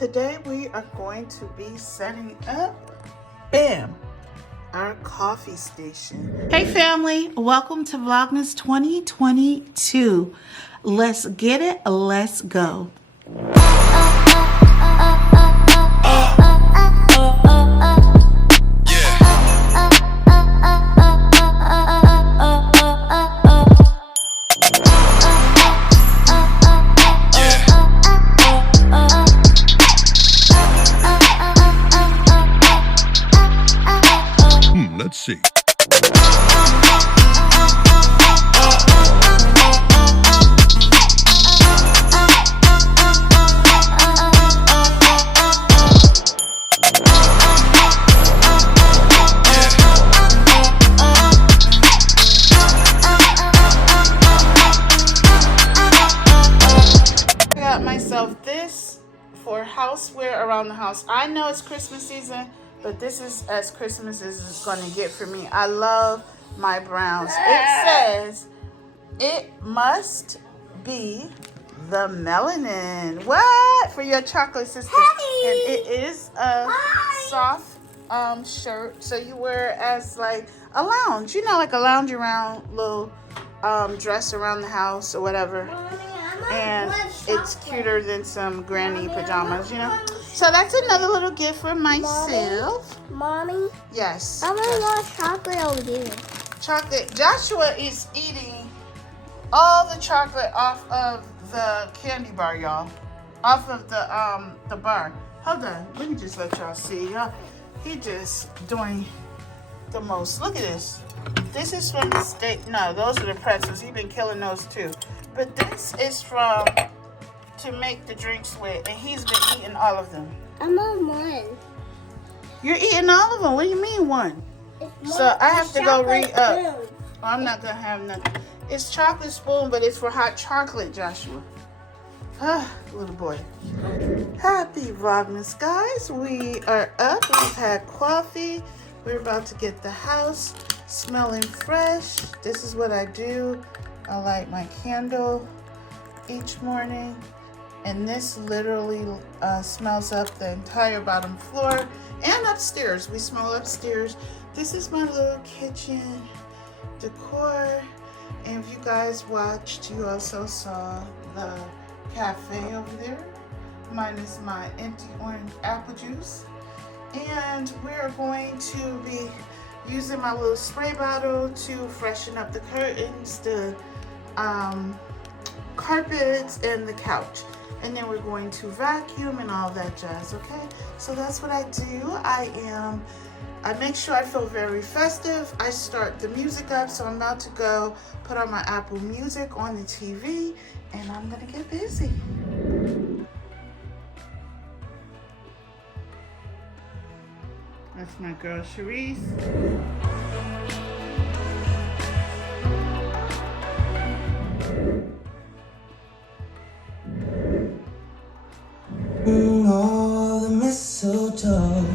Today we are going to be setting up, bam, our coffee station. Hey family, welcome to Vlogmas 2022. Let's get it, let's go. Let's see. I got myself this for houseware around the house. I know it's Christmas season, but this is as Christmas as it's going to get for me. I love my browns. It says it must be the melanin. What? For your chocolate sister. And it is a soft shirt, so you wear it as like a lounge. You know, like a lounge around little dress around the house or whatever. And it's cuter than some granny pajamas, you know. So that's another little gift for myself. Mommy? Yes. I want chocolate over here. Chocolate. Joshua is eating all the chocolate off of the candy bar, y'all. Off of the bar. Hold on. Let me just let y'all see. Y'all, he just doing the most. Look at this. This is from the steak. No, those are the pretzels. He's been killing those too. But this is from to make the drinks with, and he's been eating all of them. I'm on one. You're eating all of them? What do you mean one? So I have to go read up. Oh, I'm not gonna have nothing. It's chocolate spoon, but it's for hot chocolate, Joshua. Ah, little boy. Happy Vlogmas, guys. We are up. We've had coffee. We're about to get the house smelling fresh. This is what I do. I light my candle each morning, and this literally smells up the entire bottom floor and upstairs. We smell upstairs. This is my little kitchen decor, and if you guys watched, you also saw the cafe over there, minus my empty orange apple juice. And we're going to be using my little spray bottle to freshen up the curtains, the carpets, and the couch. And then we're going to vacuum and all that jazz, okay? So that's what I do. I make sure I feel very festive. I start the music up, so I'm about to go put on my Apple Music on the TV, and I'm gonna get busy. That's my girl, Cherise. All the mistletoe.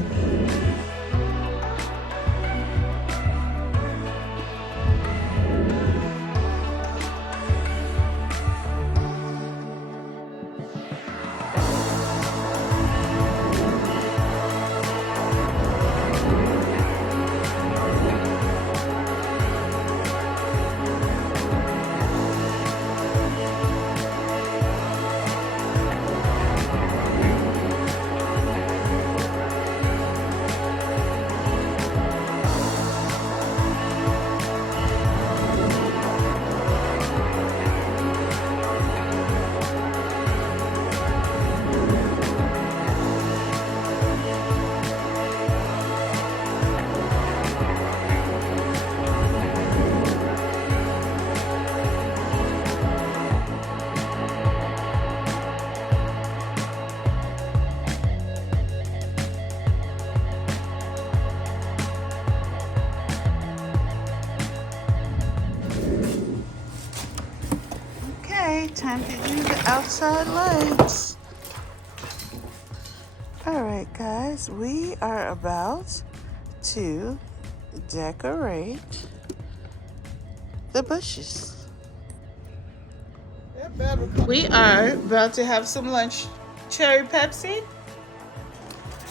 Time to do the outside lights. All right, guys, we are about to decorate the bushes. We are about to have some lunch. Cherry Pepsi.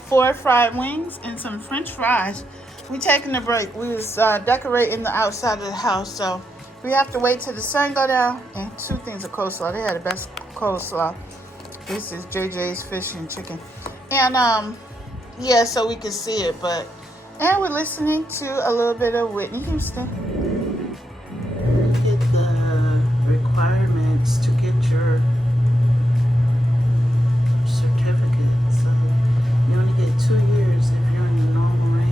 4 fried wings and some French fries. We taking a break. We was decorating the outside of the house, so we have to wait till the sun go down. And 2 things of coleslaw. They had the best coleslaw. This is JJ's fish and chicken. And yeah, so we can see it. And we're listening to a little bit of Whitney Houston. Get the requirements to get your certificate. So you only get 2 years if you're in the normal range.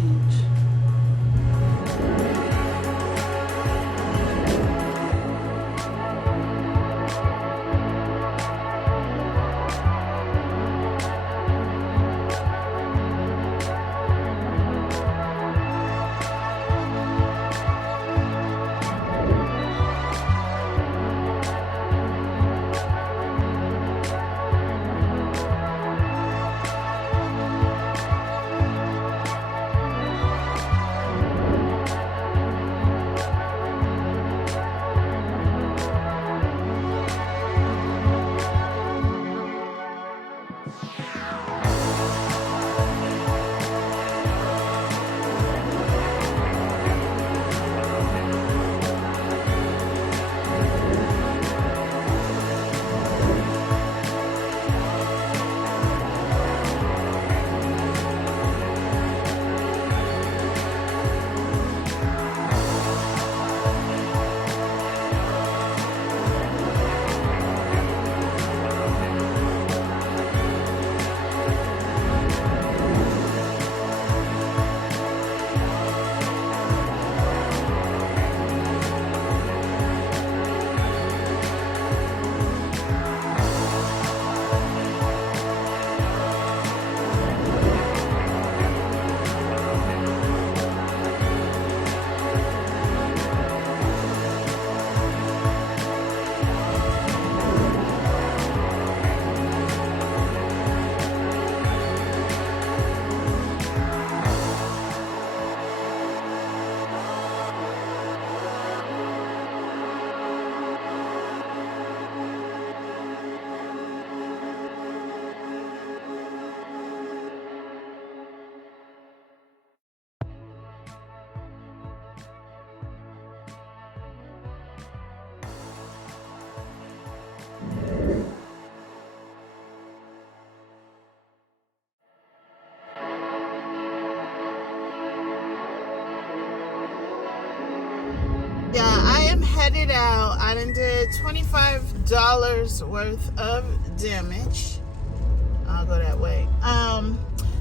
Yeah, I am headed out. I done did $25 worth of damage. I'll go that way.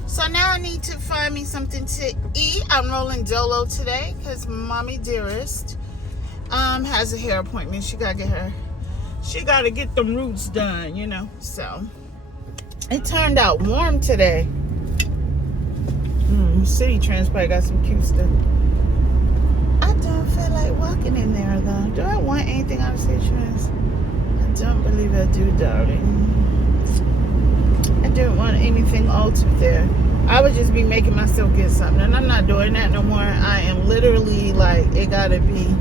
So now I need to find me something to eat. I'm rolling Dolo today because Mommy Dearest has a hair appointment. She gotta get them roots done, you know. So it turned out warm today. City Trends probably got some cute stuff. I don't feel like walking in there though. Do I want anything out of City Trends? I don't believe I do, darling. I don't want anything altered there. I would just be making myself get something, and I'm not doing that no more. I am literally like, it gotta be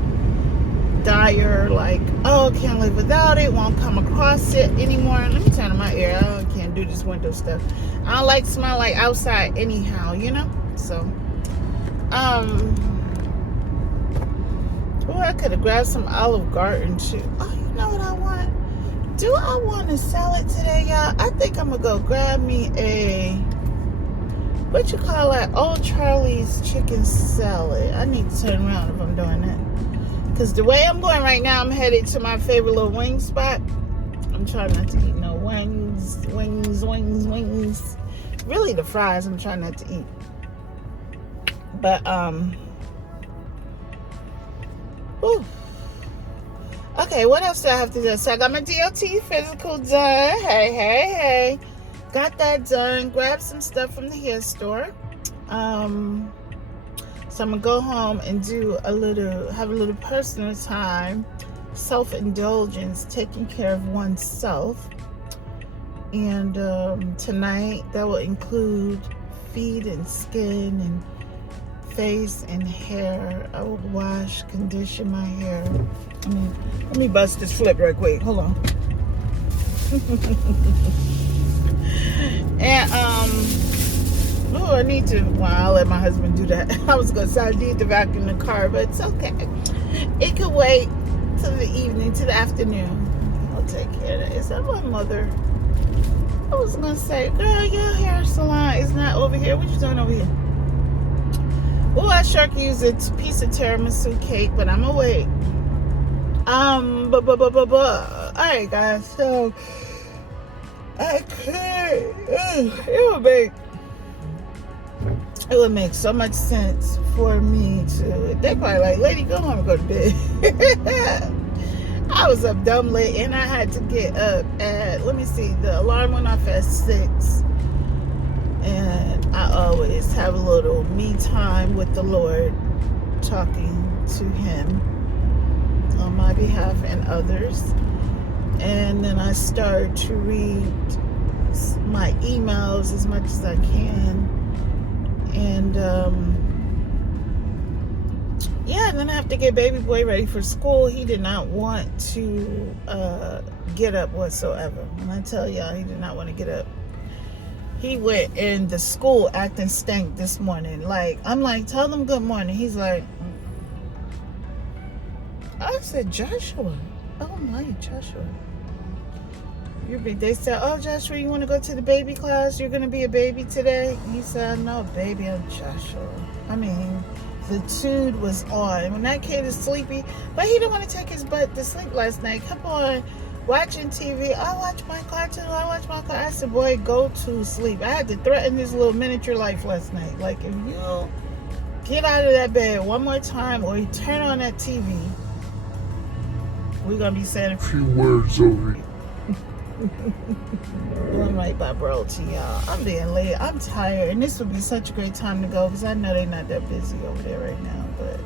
dire, like, oh, can't live without it, won't come across it anymore. Let me turn on my air. I can't do this window stuff. I don't like smell like outside anyhow, you know. So oh, I could have grabbed some Olive Garden too. Oh, you know what I want? Do I want a salad today, y'all? I think I'm gonna go grab me a, what you call that, Old Charlie's chicken salad. I need to turn around if I'm doing that. Because the way I'm going right now, I'm headed to my favorite little wing spot. I'm trying not to eat no wings. Really the fries I'm trying not to eat. But, whew. Okay, what else do I have to do? So I got my DOT physical done. Hey. Got that done. Grabbed some stuff from the hair store. So I'm gonna go home and have a little personal time, self-indulgence, taking care of oneself. And tonight that will include feet and skin and face and hair. I will wash, condition my hair. Let me bust this flip right quick. Hold on. And I need to. Well, I'll let my husband do that. I was gonna say I need to vacuum the car, but it's okay. It could wait till the evening, to the afternoon. I'll take care of that. Is that my mother? I was gonna say, girl, your hair salon is not over here. What you doing over here? Oh, I sure could use a piece of tiramisu cake, but I'm awake. Alright, guys, so I can't. It would make so much sense for me to. They probably like, lady, go home and go to bed. I was up dumb late and I had to get up at, let me see, the alarm went off at 6. And I always have a little me time with the Lord, talking to Him on my behalf and others. And then I start to read my emails as much as I can. And yeah, and then I have to get baby boy ready for school. He did not want to get up whatsoever. When I tell y'all, he did not want to get up. He went in the school acting stank this morning. Like, I'm like, tell them good morning. He's like, I said, Joshua. Oh my, Joshua. They said, oh, Joshua, you want to go to the baby class? You're going to be a baby today? He said, no, baby, I'm Joshua. I mean, the tude was on. When that kid is sleepy, but he didn't want to take his butt to sleep last night. Kept on watching TV. I watch my cartoon. I said, boy, go to sleep. I had to threaten his little miniature life last night. Like, if you get out of that bed one more time or you turn on that TV, we're going to be saying a few words over here. Doing right by bro to y'all. I'm being late. I'm tired. And this would be such a great time to go because I know they're not that busy over there right now. But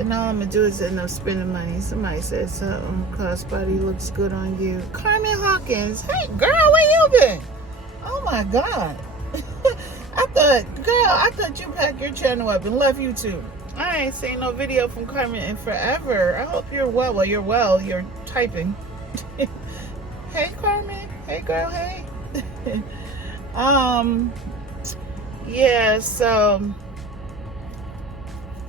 and all I'm going to do is end up spending money. Somebody said something. Crossbody looks good on you. Carmen Hawkins. Hey, girl, where you been? Oh, my God. I thought you packed your channel up and left YouTube. I ain't seen no video from Carmen in forever. I hope you're well. Well, you're well. You're typing. Hey, Carmen. Hey, girl. Hey. Yeah, so,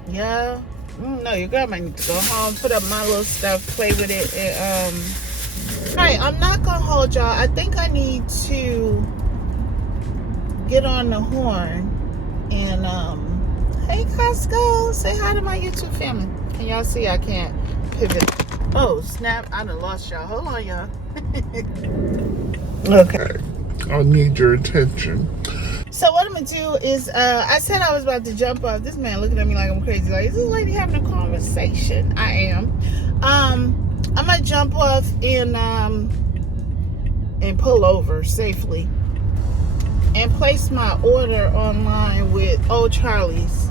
yeah. No, your girl might need to go home, put up my little stuff, play with it. And, all right, I'm not going to hold y'all. I think I need to get on the horn and, hey, Costco, say hi to my YouTube family. Can y'all see I can't pivot? Oh, snap. I done lost y'all. Hold on, y'all. Okay. I need your attention. So what I'm going to do is, I said I was about to jump off. This man looking at me like I'm crazy. Like, is this lady having a conversation? I am. I'm going to jump off and pull over safely and place my order online with Old Charlie's.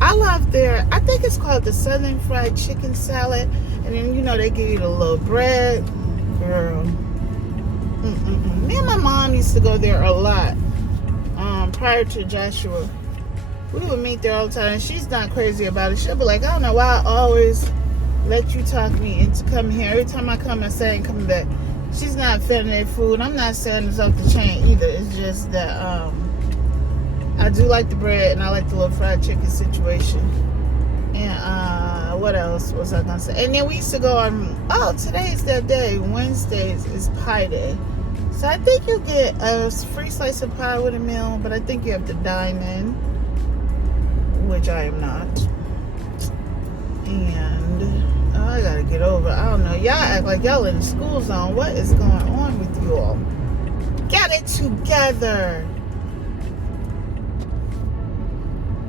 I love their, I think it's called the Southern Fried Chicken Salad. And then, you know, they give you the little bread. Girl. Me and my mom used to go there a lot prior to Joshua. We would meet there all the time. And she's not crazy about it. She'll be like, I don't know why I always let you talk me into coming here. Every time I come, I say I ain't coming back. She's not a fan of their food. I'm not saying it's off the chain either. It's just that I do like the bread and I like the little fried chicken situation. And what else was I gonna say? And then we used to go on, oh, today's that day. Wednesdays is pie day. So I think you get a free slice of pie with a meal, but I think you have to dine in, which I am not. And I gotta get over. I don't know. Y'all act like y'all in the school zone. What is going on with you all? Get it together.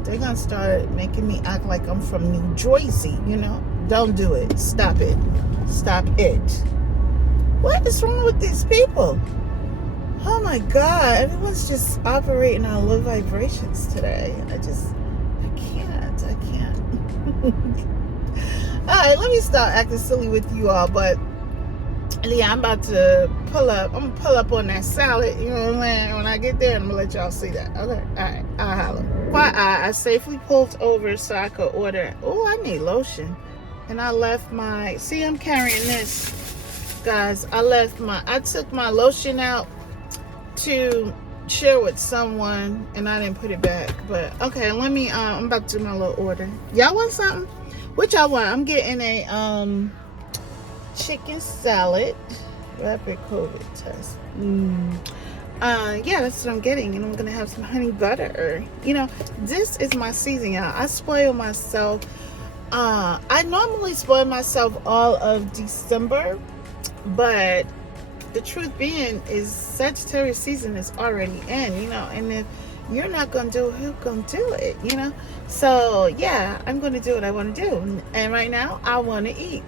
They're gonna start making me act like I'm from New Jersey, you know? Don't do it. Stop it. Stop it. What is wrong with these people? Oh my God. Everyone's just operating on low vibrations today. I can't. Alright, let me stop acting silly with you all, but yeah, I'm about to pull up. I'm gonna pull up on that salad, you know what I'm saying? When I get there, I'm gonna let y'all see that. Okay, alright, I'll holler. I safely pulled over so I could order. Oh, I need lotion. And I left my, see, I'm carrying this, guys. I took my lotion out to share with someone and I didn't put it back. But okay, let me I'm about to do my little order. Y'all want something? What y'all want? I'm getting a chicken salad, rapid COVID test. Yeah, that's what I'm getting, and I'm gonna have some honey butter. You know, this is my season, y'all. I spoil myself. I normally spoil myself all of December, but the truth being is Sagittarius season is already in, you know, and if you're not gonna do it, who's gonna do it, you know? So yeah, I'm gonna do what I want to do, and right now I want to eat,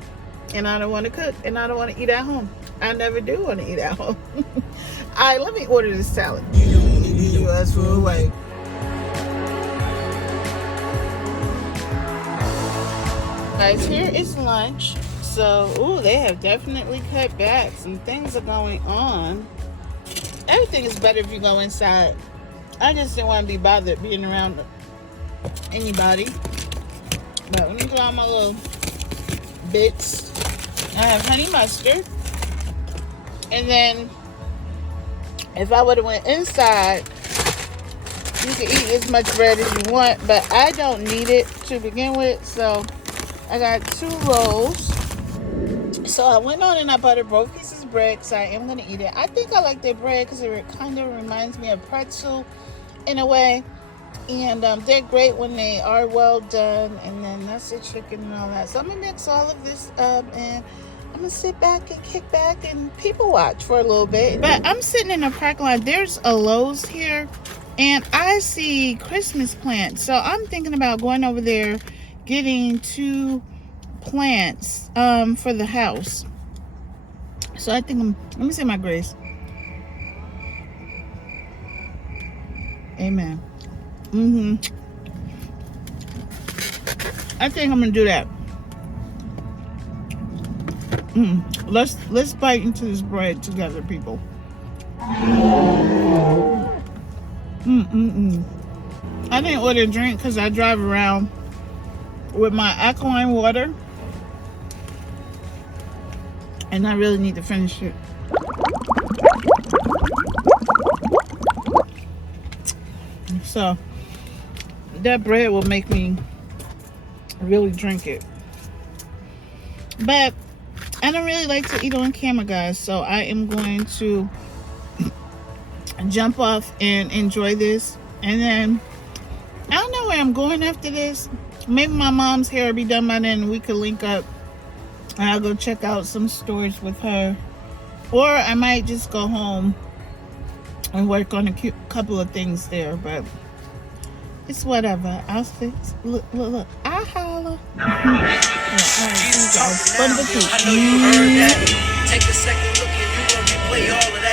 and I don't want to cook, and I don't want to eat at home. I never do want to eat at home. Alright, let me order this salad. U.S. for away. Guys, here is lunch. So, ooh, they have definitely cut back. Some things are going on. Everything is better if you go inside. I just didn't want to be bothered being around anybody. But let me do all my little bits. I have honey mustard. And then, if I would have went inside, you can eat as much bread as you want. But I don't need it to begin with. So, I got 2 rolls. So I went on and I buttered both pieces of bread because I am going to eat it. I think I like their bread because it kind of reminds me of pretzel in a way. And they're great when they are well done. And then that's the chicken and all that. So I'm going to mix all of this up and I'm going to sit back and kick back and people watch for a little bit. But I'm sitting in a parking lot. There's a Lowe's here and I see Christmas plants. So I'm thinking about going over there, getting 2 plants for the house. So I think let me say my grace. Amen. I think I'm gonna do that. Let's bite into this bread together, people. I didn't order a drink because I drive around with my alkaline water. And I really need to finish it. So that bread will make me really drink it. But I don't really like to eat on camera, guys. So I am going to jump off and enjoy this. And then I don't know where I'm going after this. Maybe my mom's hair will be done by then and we could link up. I'll go check out some stores with her. Or I might just go home and work on a couple of things there. But it's whatever. I'll fix. Look. I'll holler. Alright, see you guys. Fun to keep. Take a second look and you gonna replay all of that.